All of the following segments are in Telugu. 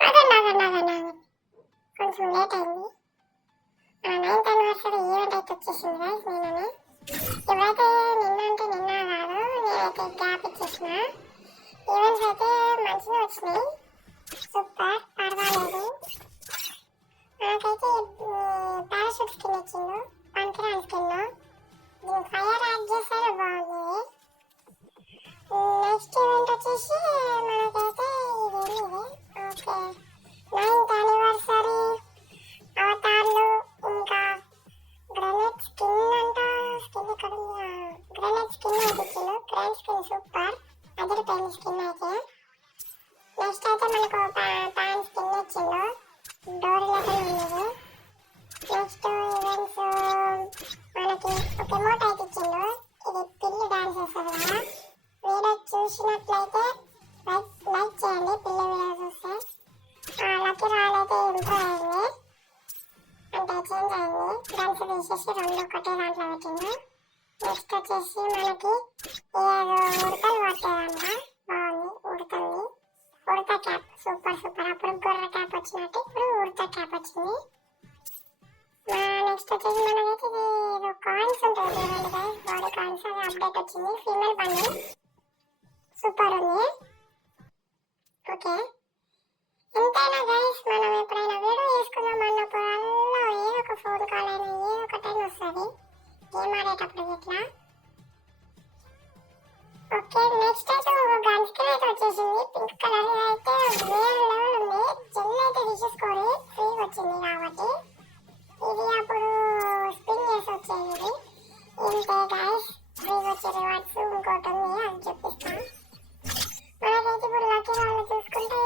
ఆగండి ఆగండి ఆగండి ఆగండి, కొంచెం లేట్ అయింది. 9th anniversary ఈవెంట్ అయితే వచ్చేసింది గైస్. నిన్ననే ఎవరైతే నిన్న అంటే నిన్న కాదు, నేనైతే గ్యాప్ ఇచ్చేసిన. ఈవెంట్స్ అయితే మంచిగా వచ్చినాయి, సూపర్, పర్వాలేదు. నాకైతే పారాషూట్ స్కిన్ ఇచ్చిండు, పనికిరాని స్కిన్. దీని ఫైర్ యాడ్ చేశారు, బాగుంది. నెక్స్ట్ ఈవెంట్ వచ్చేసి మనకైతే ఇది ఓకే 9th anniversary అవతార్లు, ఇంకా గ్రెనేడ్ స్కిన్ అంట. స్కిన్ ఎక్కడ ఉంది? గ్రెనేడ్ స్కిన్ అయితే ఇచ్చిండు, క్రేన్ స్కిన్ సూపర్, అదిరిపోయింది స్కిన్ అయితే. నెక్స్ట్ అయితే మనకు ప్యాన్ స్కిన్ ఇచ్చిండు, డోర్ లెవెల్ ఉన్నది. నెక్స్ట్ ఈవెంట్స్ మనకి ఒక ఎమోట్ అయితే ఇచ్చిండు, ఇది పిల్లి డాన్స్ చేస్తుంది కదా. వీడియో చూసినట్లయితే లైక్ చేయండి, పిల్ల వీడియో చూస్తే. లక్కీ రాయల్ అయితే ఇంప్రూవ్ అయింది, అంటే చేంజ్ అయింది. డాన్స్ తీసేసి రెండు ఒకటే దాంట్లో పెట్టింది. నెక్స్ట్ వచ్చేసి మనకి ఏదో ఉడతలు పట్టేదంట, బాగుంది, ఉడుతుంది. ఉడత క్యాప్ సూపర్ సూపర్, అప్పుడు గొర్రె క్యాప్ వచ్చినట్టు ఇప్పుడు ఉడత క్యాప్ వచ్చింది. నెక్స్ట్ వచ్చేసి మనకైతే ఇది కాయిన్స్ ఉంటుంది చూడండి గైస్, బాడీ కాయిన్స్, అది అప్డేట్ వచ్చింది. ఫీమేల్ బండి సూపర్ ఉంది. ఓకే, ఎంతైనా గైస్ మనం ఎప్పుడైనా వీడియో చేసుకుందాం అన్నప్పుడల్లా ఏదో ఒక ఫోన్ కాల్ అయినా ఏదో ఒక టైం వస్తుంది గేమ్ ఆడేటప్పుడు ఇట్లా. ఓకే, నెక్స్ట్ అయితే ఒక గన్ స్కిన్ అయితే వచ్చేసింది, పింక్ కలర్. అయితే వేరే లెవెల్ ఉంది, జెల్ అయితే తీసేసుకోవాలి, ఫ్రీగా వచ్చింది కాబట్టి. ఇది అప్పుడు స్పిన్ చేసి వచ్చేది. ఇంతే గైస్, ఫ్రీగా వచ్చే రివార్డ్స్ ఇంకోటి ఉంది, అది చూపిస్తాను. మనకైతే ఇప్పుడు లక్కీ వాళ్ళు చూసుకుంటే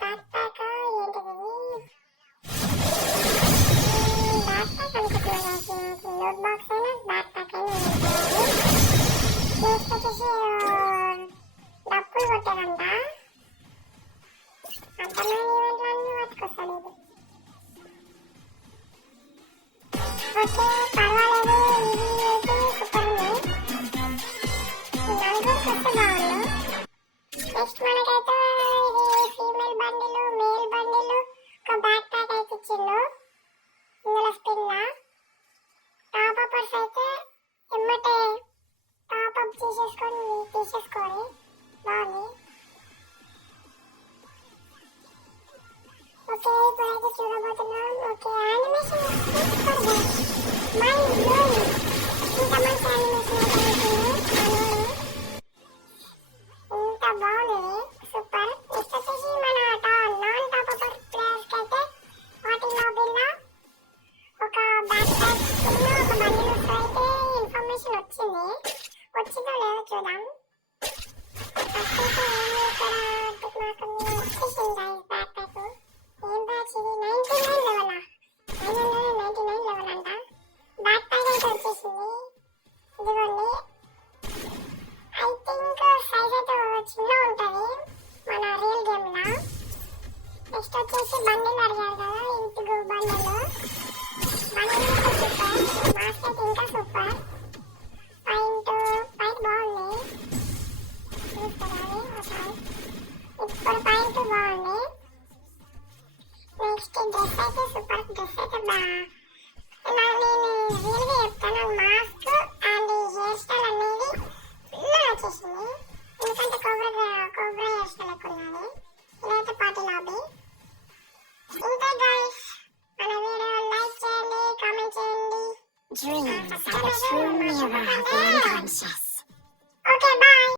బ్యాక్ ప్యాక్ ఏంటిది, బ్యాక్ ప్యాక్ అనుకుంటున్నాను. నోట్ బాక్స్ అయినా బ్యాక్ ప్యాక్ అయినా నెక్స్ట్ వచ్చేసి డప్పులు కొట్టారంట, అర్థమైన ఈవెంట్లు అన్నీ పట్టుకొస్తాను ఇది. ఓకే, పర్వాలేదు, ఇది అయితే సూపర్ ఉంది, నలుగురికి వస్తే బాగుండు. నెక్స్ట్ మనకైతే ఇది ఫీమేల్ బండిలు, మేల్ బండిలు, ఒక బ్యాక్ ప్యాక్ అయితే ఇచ్చిండు. ఇందులో స్పిన్ టాప్ అప్పర్స్ అయితే ఎమ్మటే టాప్ అప్ తీసేసుకోవాలి, బాగుంది. ఓకే, ఇప్పుడైతే చూడబోతున్నాం. ఓకే, యానిమేషన్ సూపర్ గా మైండ్ బ్లోయింగ్, ఇంత మంచి యానిమేషన్ అయితే వచ్చింది, ఇంత బాగుంది, సూపర్. నెక్స్ట్ వచ్చేసి మన నాన్ టాప్ అప్పర్ ప్లేయర్స్ కి అయితే వాటి లాబీలో ఒక బ్యాక్ ప్యాక్ స్కిన్, ఒక బండిల్ అయితే ఇన్ఫర్మేషన్ వచ్చింది, వచ్చిందో లేదో చూద్దాం. ఫస్ట్ అయితే ఏమి ఇక్కడ నాకు వచ్చేసింది గైస్ బ్యాక్ ప్యాక్. ఏం బ్యాచ్ ఇది? 99 లెవెలా? 999 లెవెల్ అంట. బ్యాక్ ప్యాక్ అయితే వచ్చేసింది, ఇదిగోండి. ఐ థింక్ సైజ్ అయితే చిన్న ఉంటుంది మన రియల్ గేమ్ లా. నెక్స్ట్ వచ్చేసి బండిల్ అడిగారు కదా, ఇంటికి బండిల్ సూపర్, మాస్క్ అయితే ఇంకా సూపర్. పాయింట్ బాగుంది, ఇప్పుడు పాయింట్ బాగుంది. నెక్స్ట్ డ్రెస్ అయితే సూపర్, డ్రెస్ అయితే నేను రియల్గా చెప్తాను, మాస్క్ అండ్ హెయిర్ స్టైల్ అనేది ఫుల్ వచ్చేసింది, ఎందుకంటే కోబ్రా హెయిర్ స్టైల్ ఎక్కువ ఉన్నది. ఇదైతే పార్టీ లాబీ. ఇంతే గైస్, మన వీడియో లైక్ చేయండి, కామెంట్ చేయండి. Dreams that are true never have been conscious.